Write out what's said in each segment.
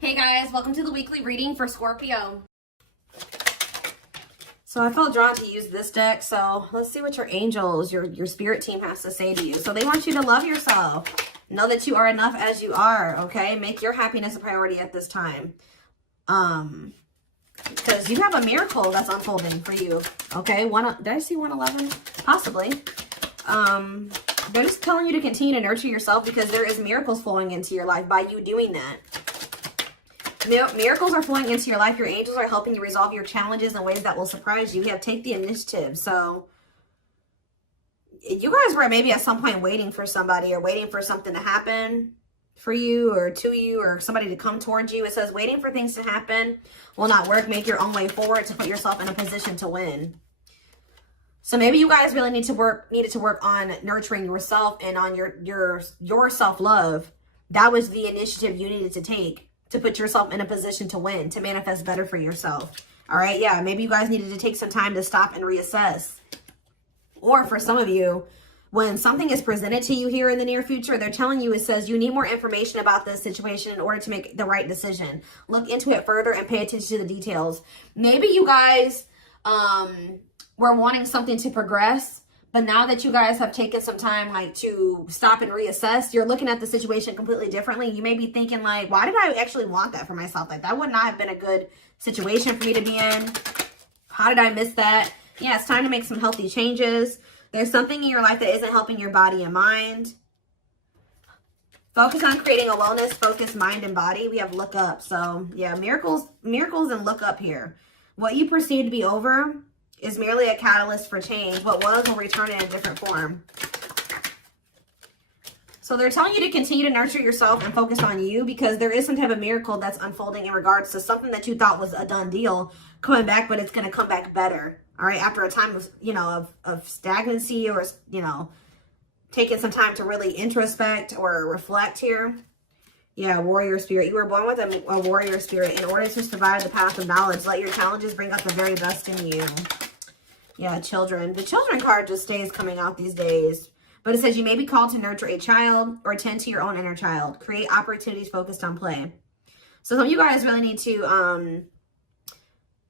Hey guys, welcome to the weekly reading for Scorpio. So I felt drawn to use this deck. So let's see what your angels, your spirit team has to say to you. So they want you to love yourself. Know that you are enough as you are, okay? Make your happiness a priority at this time. Because you have a miracle that's unfolding for you, okay? Did I see 111? Possibly. They're just telling you to continue to nurture yourself because there is miracles flowing into your life by you doing that. Miracles are flowing into your life. Your angels are helping you resolve your challenges in ways that will surprise you. You have take the initiative. So you guys were maybe at some point waiting for somebody or waiting for something to happen for you or to you or somebody to come towards you. It says waiting for things to happen will not work. Make your own way forward to put yourself in a position to win. So maybe you guys really needed to work on nurturing yourself and on your self-love. That was the initiative you needed to take to put yourself in a position to win, to manifest better for yourself. All right, yeah, maybe you guys needed to take some time to stop and reassess. Or for some of you, when something is presented to you here in the near future, they're telling you, it says you need more information about this situation in order to make the right decision. Look into it further and pay attention to the details. Maybe you guys were wanting something to progress, but now that you guys have taken some time like to stop and reassess, you're looking at the situation completely differently. You may be thinking like, why did I actually want that for myself? Like that would not have been a good situation for me to be in. How did I miss that? Yeah, it's time to make some healthy changes. There's something in your life that isn't helping your body and mind. Focus on creating a wellness focused mind and body. We have look up. So yeah, miracles and look up here. What you perceive to be over is merely a catalyst for change. What was will return in a different form. So they're telling you to continue to nurture yourself and focus on you because there is some type of miracle that's unfolding in regards to something that you thought was a done deal coming back, but it's going to come back better. All right. After a time of, of stagnancy or, taking some time to really introspect or reflect here. Yeah, warrior spirit. You were born with a warrior spirit. In order to survive the path of knowledge, let your challenges bring out the very best in you. Yeah, children. The children card just stays coming out these days. But it says you may be called to nurture a child or tend to your own inner child. Create opportunities focused on play. So some of you guys really need to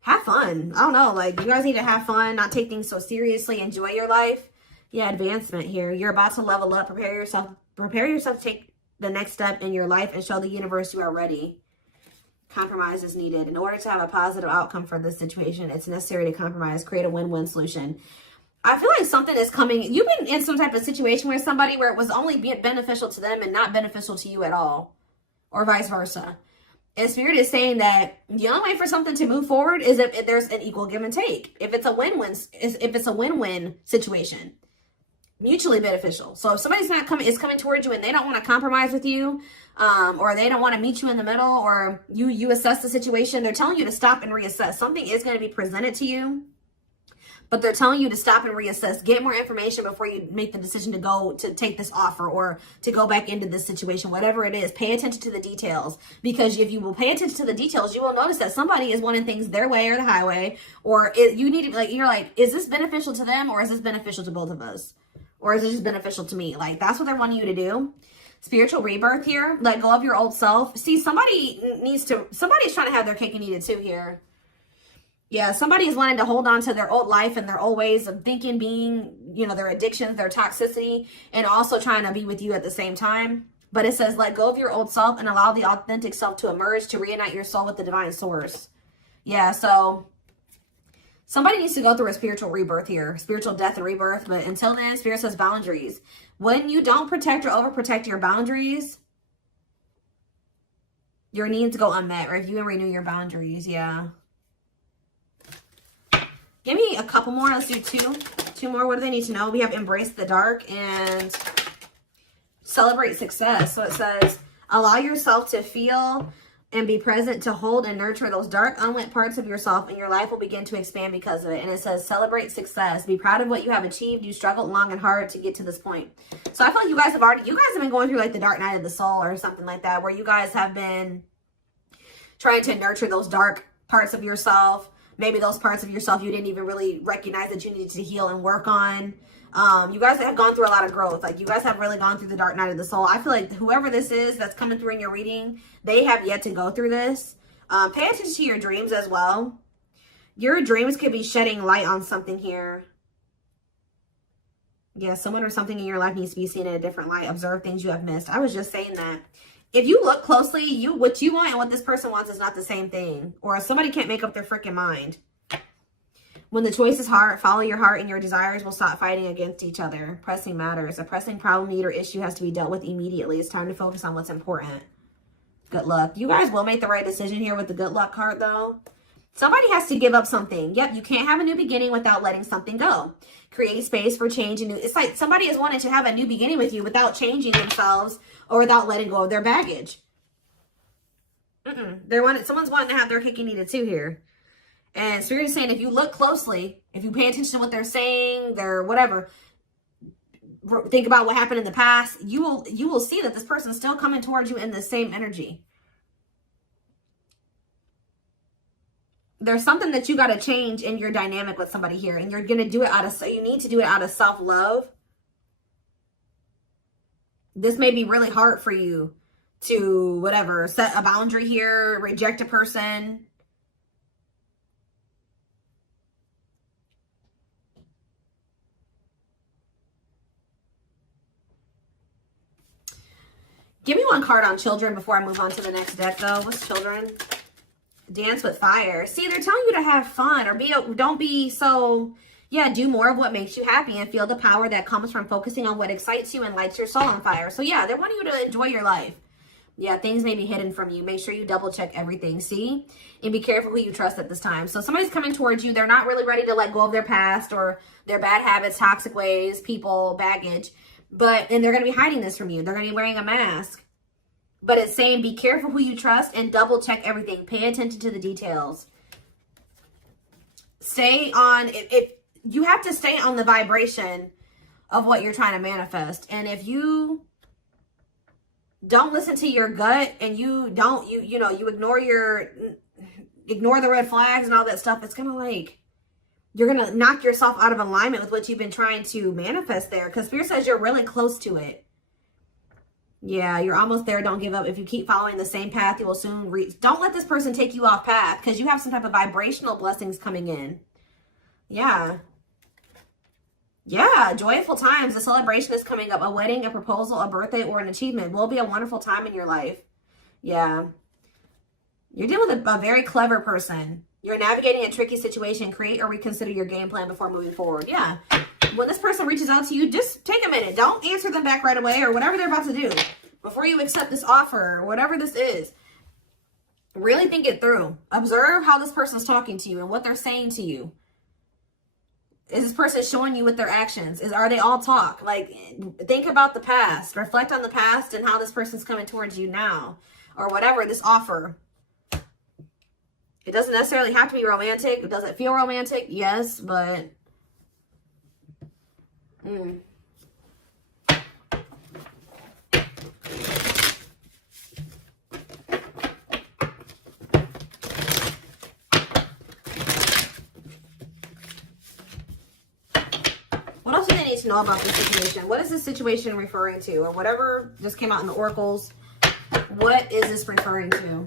have fun. I don't know. Like, you guys need to have fun, not take things so seriously. Enjoy your life. Yeah, advancement here. You're about to level up. Prepare yourself to take the next step in your life and show the universe you are ready. Compromise is needed. In order to have a positive outcome for this situation, it's necessary to compromise, create a win-win solution. I feel like something is coming. You've been in some type of situation with somebody where it was only beneficial to them and not beneficial to you at all, or vice versa. And Spirit is saying that the only way for something to move forward is if there's an equal give and take. If it's a win-win situation. Mutually beneficial. So if somebody's is coming towards you and they don't want to compromise with you, or they don't want to meet you in the middle, or you assess the situation, they're telling you to stop and reassess. Something is going to be presented to you, but they're telling you to stop and reassess. Get more information before you make the decision to take this offer or to go back into this situation, whatever it is. Pay attention to the details, because if you will pay attention to the details, you will notice that somebody is wanting things their way or the highway, or you need to you're like, is this beneficial to them or is this beneficial to both of us? Or is it just beneficial to me? Like, that's what they're wanting you to do. Spiritual rebirth here. Let go of your old self. See, somebody's trying to have their cake and eat it too here. Yeah, somebody is wanting to hold on to their old life and their old ways of thinking, being, their addictions, their toxicity, and also trying to be with you at the same time. But it says, let go of your old self and allow the authentic self to emerge, to reunite your soul with the divine source. Yeah, so somebody needs to go through a spiritual rebirth here, spiritual death and rebirth. But until then, Spirit says boundaries. When you don't protect or overprotect your boundaries, your needs go unmet. Review and renew your boundaries. Yeah. Give me a couple more. Let's do two more. What do they need to know? We have embrace the dark and celebrate success. So it says, allow yourself to feel and be present to hold and nurture those dark, unlit parts of yourself, and your life will begin to expand because of it. And it says, celebrate success. Be proud of what you have achieved. You struggled long and hard to get to this point. So I feel like you guys have been going through like the dark night of the soul or something like that, where you guys have been trying to nurture those dark parts of yourself. Maybe those parts of yourself you didn't even really recognize that you needed to heal and work on. You guys have gone through a lot of growth. Like, you guys have really gone through the dark night of the soul. I feel like whoever this is that's coming through in your reading, they have yet to go through this. Pay attention to your dreams as well. Your dreams could be shedding light on something here. Yeah, someone or something in your life needs to be seen in a different light. Observe things you have missed. I was just saying that. If you look closely, what you want and what this person wants is not the same thing. Or somebody can't make up their freaking mind. When the choice is hard, follow your heart and your desires will stop fighting against each other. Pressing matters. A pressing problem, need, or issue has to be dealt with immediately. It's time to focus on what's important. Good luck. You guys will make the right decision here with the good luck card, though. Somebody has to give up something. Yep, you can't have a new beginning without letting something go. Create space for change. And it's like somebody is wanting to have a new beginning with you without changing themselves or without letting go of their baggage. Someone's wanting to have their cake and eat it too here. And Spirit is saying, if you look closely, if you pay attention to what they're saying, their whatever, think about what happened in the past, you will see that this person's still coming towards you in the same energy. There's something that you got to change in your dynamic with somebody here, and you're going to do it you need to do it out of self-love. This may be really hard for you to, whatever, set a boundary here, reject a person. Give me one card on children before I move on to the next deck, though. What's children? Dance with fire. See, they're telling you to have fun or don't be so, yeah, do more of what makes you happy and feel the power that comes from focusing on what excites you and lights your soul on fire. So, yeah, they want you to enjoy your life. Yeah, things may be hidden from you. Make sure you double check everything, see? And be careful who you trust at this time. So somebody's coming towards you. They're not really ready to let go of their past or their bad habits, toxic ways, people, baggage. And they're going to be hiding this from you. They're going to be wearing a mask. But it's saying be careful who you trust and double check everything. Pay attention to the details. Stay on, you have to stay on the vibration of what you're trying to manifest. And if you don't listen to your gut and you ignore the red flags and all that stuff, it's going to like, you're going to knock yourself out of alignment with what you've been trying to manifest there. Because Spirit says you're really close to it. Yeah, you're almost there. Don't give up. If you keep following the same path, you will soon reach. Don't let this person take you off path because you have some type of vibrational blessings coming in. Yeah. Yeah, joyful times. A celebration is coming up. A wedding, a proposal, a birthday, or an achievement will be a wonderful time in your life. Yeah. You're dealing with a very clever person. You're navigating a tricky situation. Create or reconsider your game plan before moving forward. Yeah. When this person reaches out to you, just take a minute. Don't answer them back right away or whatever they're about to do before you accept this offer or whatever this is. Really think it through. Observe how this person's talking to you and what they're saying to you. Is this person showing you with their actions? Are they all talk? Like, think about the past. Reflect on the past and how this person's coming towards you now or whatever, this offer. It doesn't necessarily have to be romantic. Does it feel romantic? Yes, but... What else do they need to know about this situation? What is this situation referring to? Or whatever just came out in the oracles. What is this referring to?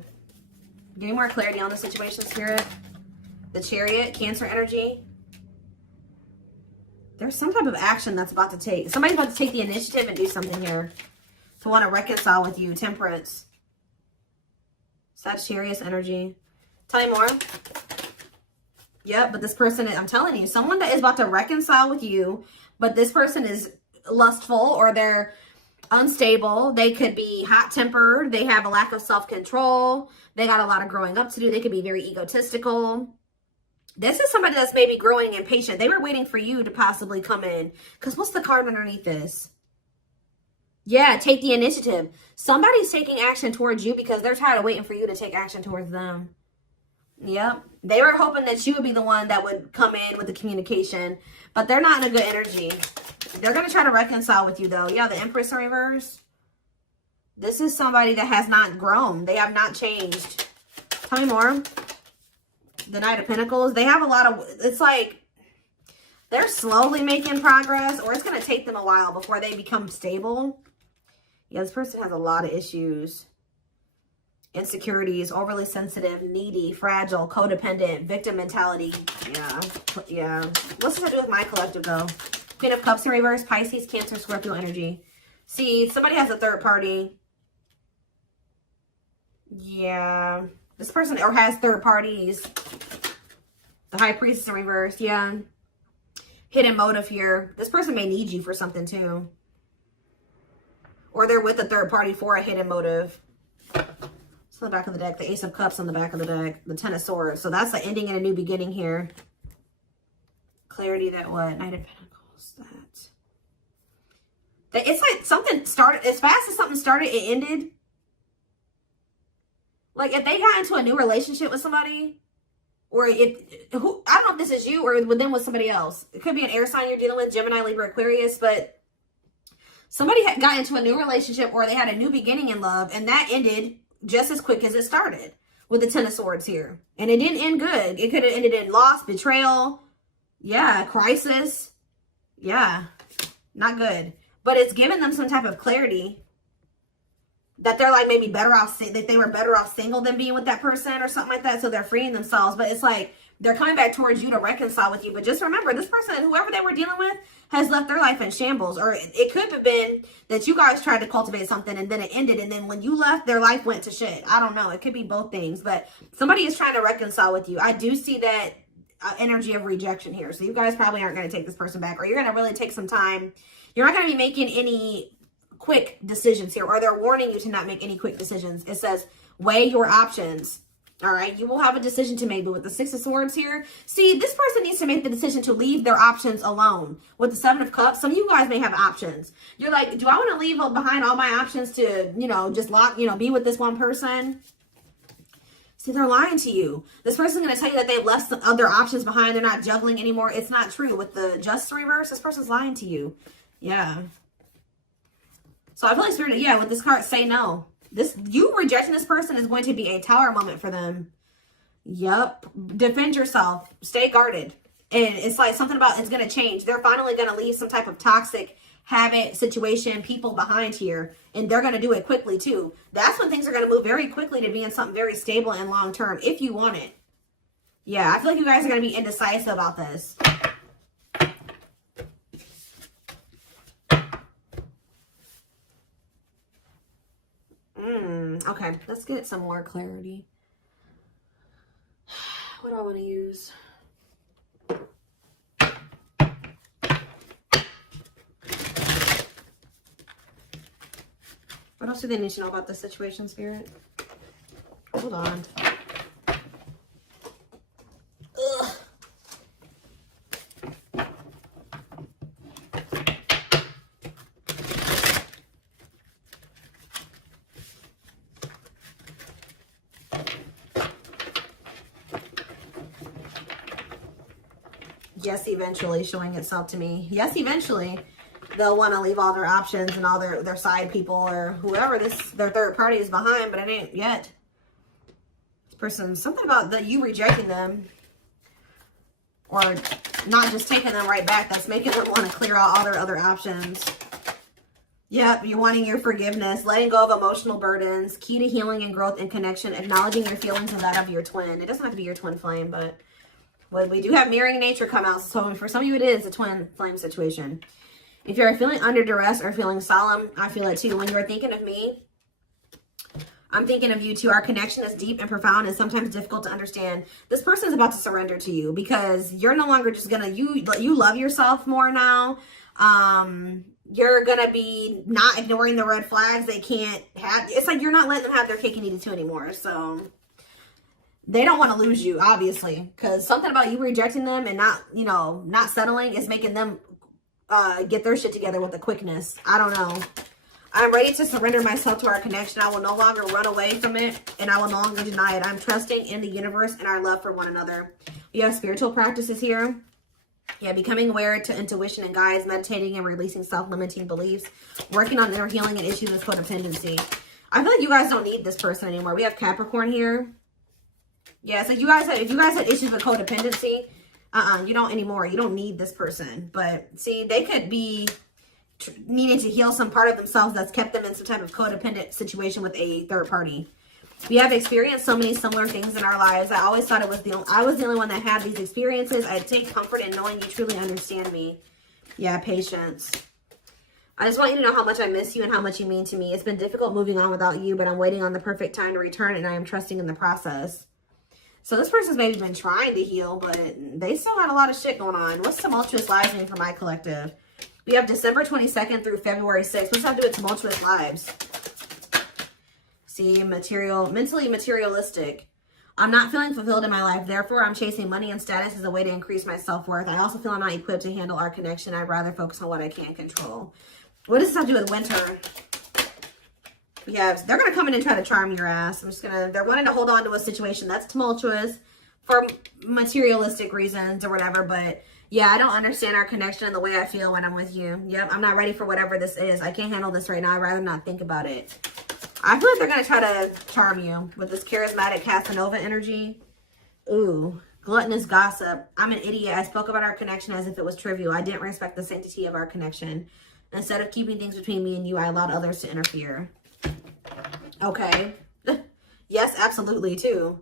Give me more clarity on the situation, Spirit. The Chariot, Cancer energy. There's some type of action that's about to take. Somebody's about to take the initiative and do something here. To want to reconcile with you. Temperance. Sagittarius energy. Tell me more. Yep, but this person, I'm telling you, someone that is about to reconcile with you, but this person is lustful or they're unstable. They could be hot-tempered. They have a lack of self-control. They got a lot of growing up to do. They could be very egotistical. This is somebody that's maybe growing impatient. They were waiting for you to possibly come in. Because what's the card underneath this? Yeah, take the initiative. Somebody's taking action towards you because they're tired of waiting for you to take action towards them. Yep. They were hoping that you would be the one that would come in with the communication. But they're not in a good energy. They're going to try to reconcile with you, though. Yeah, the Empress in reverse. This is somebody that has not grown. They have not changed. Tell me more. The Knight of Pentacles. They have a lot of... It's like... They're slowly making progress, or it's going to take them a while before they become stable. Yeah, this person has a lot of issues. Insecurities, overly sensitive, needy, fragile, codependent, victim mentality. Yeah. What's this have to do with my collective, though? Queen of Cups in reverse, Pisces, Cancer, Scorpio energy. See, somebody has a third party. Yeah. This person or has third parties. The High Priestess in reverse. Yeah. Hidden motive here. This person may need you for something too. Or they're with a third party for a hidden motive. So the back of the deck. The Ace of Cups on the back of the deck. The Ten of Swords. So that's the ending and a new beginning here. Clarity that what? Knight of Pentacles. That. It's like something started. As fast as something started, it ended. Like, if they got into a new relationship with somebody, or I don't know if this is you or with them with somebody else. It could be an air sign you're dealing with, Gemini, Libra, Aquarius, but somebody got into a new relationship or they had a new beginning in love, and that ended just as quick as it started with the Ten of Swords here. And it didn't end good. It could have ended in loss, betrayal, yeah, crisis. Yeah, not good. But it's given them some type of clarity that they're like maybe better off, that they were better off single than being with that person or something like that. So they're freeing themselves. But it's like they're coming back towards you to reconcile with you. But just remember, this person, whoever they were dealing with, has left their life in shambles. Or it could have been that you guys tried to cultivate something and then it ended. And then when you left, their life went to shit. I don't know. It could be both things. But somebody is trying to reconcile with you. I do see that energy of rejection here. So you guys probably aren't going to take this person back. Or you're going to really take some time. You're not going to be making any quick decisions here, or they're warning you to not make any quick decisions. It says weigh your options. All right, you will have a decision to make. But with the Six of Swords here, see, this person needs to make the decision to leave their options alone. With the Seven of Cups, some of you guys may have options. You're like, do I want to leave behind all my options to, just be with this one person? See, they're lying to you. This person's going to tell you that they've left some other options behind. They're not juggling anymore. It's not true. With the Justice reverse, this person's lying to you. Yeah. So I feel like Spirit, with this card, say no. You rejecting this person is going to be a tower moment for them. Yep. Defend yourself. Stay guarded. And it's like something about it's going to change. They're finally going to leave some type of toxic habit, situation, people behind here. And they're going to do it quickly too. That's when things are going to move very quickly to be in something very stable and long term if you want it. Yeah, I feel like you guys are going to be indecisive about this. Okay, let's get some more clarity. What do I want to use? What else do they need to know about the situation, Spirit? Hold on. Ugh. Yes, eventually showing itself to me. Yes, eventually they'll want to leave all their options and all their side people or whoever their third party is behind, but it ain't yet. This person, something about you rejecting them or not just taking them right back, that's making them want to clear out all their other options. Yep, you're wanting your forgiveness, letting go of emotional burdens, key to healing and growth and connection, acknowledging your feelings and that of your twin. It doesn't have to be your twin flame, but well, we do have mirroring nature come out. So for some of you, it is a twin flame situation. If you're feeling under duress or feeling solemn, I feel it too. When you're thinking of me, I'm thinking of you too. Our connection is deep and profound and sometimes difficult to understand. This person is about to surrender to you because you're no longer just gonna, you love yourself more now. You're gonna be not ignoring the red flags. They can't have, it's like you're not letting them have their cake and eat it too anymore. So they don't want to lose you, obviously, because something about you rejecting them and not settling is making them get their shit together with a quickness. I don't know. I'm ready to surrender myself to our connection. I will no longer run away from it, and I will no longer deny it. I'm trusting in the universe and our love for one another. We have spiritual practices here. Yeah, becoming aware to intuition and guides, meditating and releasing self-limiting beliefs, working on inner healing and issues with codependency. I feel like you guys don't need this person anymore. We have Capricorn here. Yeah, so if you guys had issues with codependency, You don't anymore. You don't need this person. But see, they could be needing to heal some part of themselves that's kept them in some type of codependent situation with a third party. We have experienced so many similar things in our lives. I always thought I was the only one that had these experiences. I take comfort in knowing you truly understand me. Yeah, patience. I just want you to know how much I miss you and how much you mean to me. It's been difficult moving on without you, but I'm waiting on the perfect time to return, and I am trusting in the process. So this person's maybe been trying to heal, but they still had a lot of shit going on. What's tumultuous lives mean for my collective? We have December 22nd through February 6th. What's that to do with tumultuous lives? See, mentally materialistic. I'm not feeling fulfilled in my life. Therefore, I'm chasing money and status as a way to increase my self-worth. I also feel I'm not equipped to handle our connection. I'd rather focus on what I can control. What does this have to do with winter? Yeah, they're going to come in and try to charm your ass. They're wanting to hold on to a situation that's tumultuous for materialistic reasons or whatever. But yeah, I don't understand our connection and the way I feel when I'm with you. Yep, I'm not ready for whatever this is. I can't handle this right now. I'd rather not think about it. I feel like they're going to try to charm you with this charismatic Casanova energy. Ooh, gluttonous gossip. I'm an idiot. I spoke about our connection as if it was trivial. I didn't respect the sanctity of our connection. Instead of keeping things between me and you, I allowed others to interfere. Okay. Yes, absolutely, too.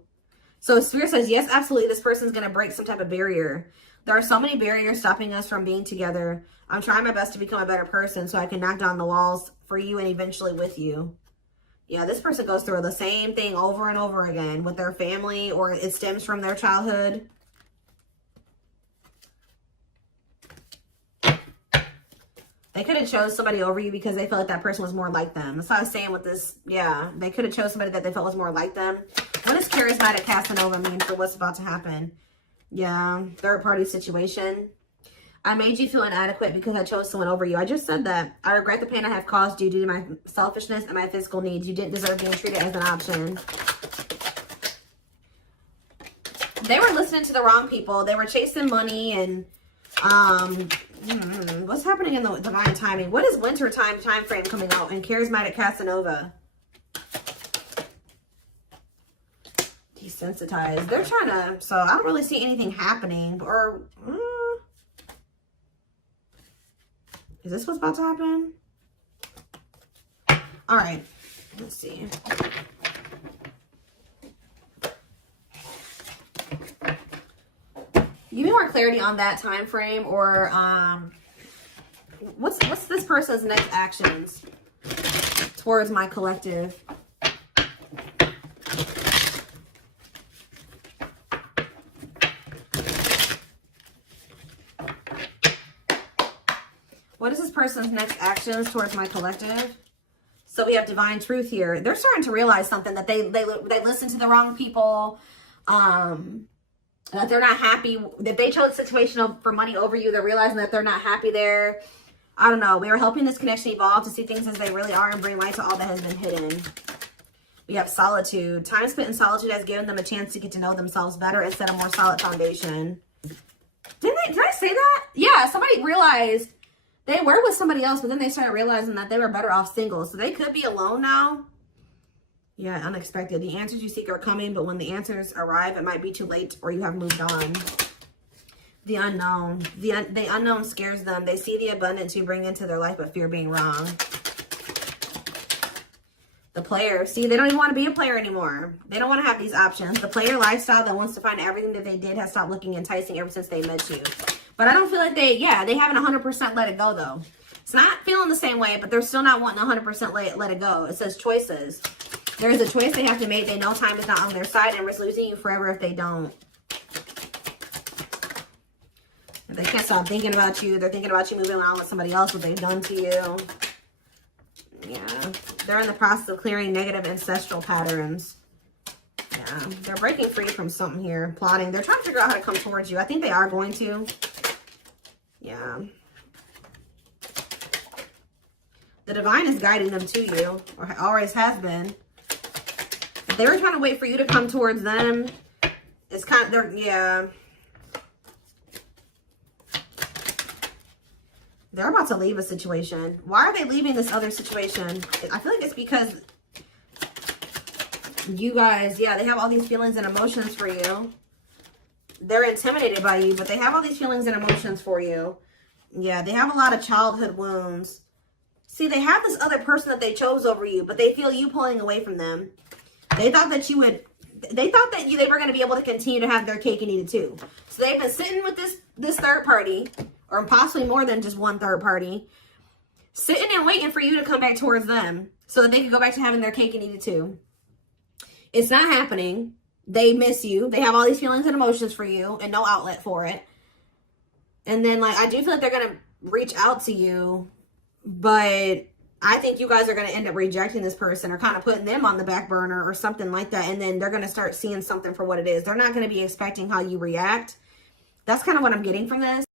So Spirit says, yes, absolutely, this person's going to break some type of barrier. There are so many barriers stopping us from being together. I'm trying my best to become a better person so I can knock down the walls for you and eventually with you. Yeah, this person goes through the same thing over and over again with their family, or it stems from their childhood. They could have chose somebody over you because they felt like that person was more like them. That's what I was saying with this. Yeah, they could have chose somebody that they felt was more like them. What does charismatic Casanova mean for what's about to happen? Yeah, third party situation. I made you feel inadequate because I chose someone over you. I just said that. I regret the pain I have caused you due to my selfishness and my physical needs. You didn't deserve being treated as an option. They were listening to the wrong people. They were chasing money and what's happening in the divine timing? What is winter time frame coming out in charismatic Casanova? Desensitized. They're trying to, so I don't really see anything happening. Or is this what's about to happen? All right, let's see. Give me more clarity on that time frame, or what's this person's next actions towards my collective? What is this person's next actions towards my collective? So we have divine truth here. They're starting to realize something, that they listen to the wrong people. That they're not happy, that they chose a situation for money over you. They're realizing that they're not happy there. I don't know. We are helping this connection evolve to see things as they really are and bring light to all that has been hidden. We have solitude. Time spent in solitude has given them a chance to get to know themselves better and set a more solid foundation. Did I say that? Yeah, somebody realized they were with somebody else, but then they started realizing that they were better off single. So they could be alone now. Yeah, unexpected. The answers you seek are coming, but when the answers arrive, it might be too late or you have moved on. The unknown. The unknown scares them. They see the abundance you bring into their life, but fear being wrong. The player. See, they don't even want to be a player anymore. They don't want to have these options. The player lifestyle that wants to find everything that they did has stopped looking enticing ever since they met you. But I don't feel like they haven't 100% let it go, though. It's not feeling the same way, but they're still not wanting 100% let it go. It says choices. There is a choice they have to make. They know time is not on their side and risk losing you forever if they don't. They can't stop thinking about you. They're thinking about you moving around with somebody else, what they've done to you. Yeah. They're in the process of clearing negative ancestral patterns. Yeah. They're breaking free from something here. Plotting. They're trying to figure out how to come towards you. I think they are going to. Yeah. The divine is guiding them to you, or always has been. They were trying to wait for you to come towards them. It's kind of, yeah. They're about to leave a situation. Why are they leaving this other situation? I feel like it's because you guys, yeah, they have all these feelings and emotions for you. they're intimidated by you, but they have all these feelings and emotions for you. Yeah, they have a lot of childhood wounds. See, they have this other person that they chose over you, but they feel you pulling away from them. They thought that you would, they thought that they were going to be able to continue to have their cake and eat it too. So they've been sitting with this third party, or possibly more than just one third party, sitting and waiting for you to come back towards them so that they can go back to having their cake and eat it too. It's not happening. They miss you. They have all these feelings and emotions for you and no outlet for it. And then, like, I do feel like they're going to reach out to you, but I think you guys are going to end up rejecting this person or kind of putting them on the back burner or something like that. And then they're going to start seeing something for what it is. They're not going to be expecting how you react. That's kind of what I'm getting from this.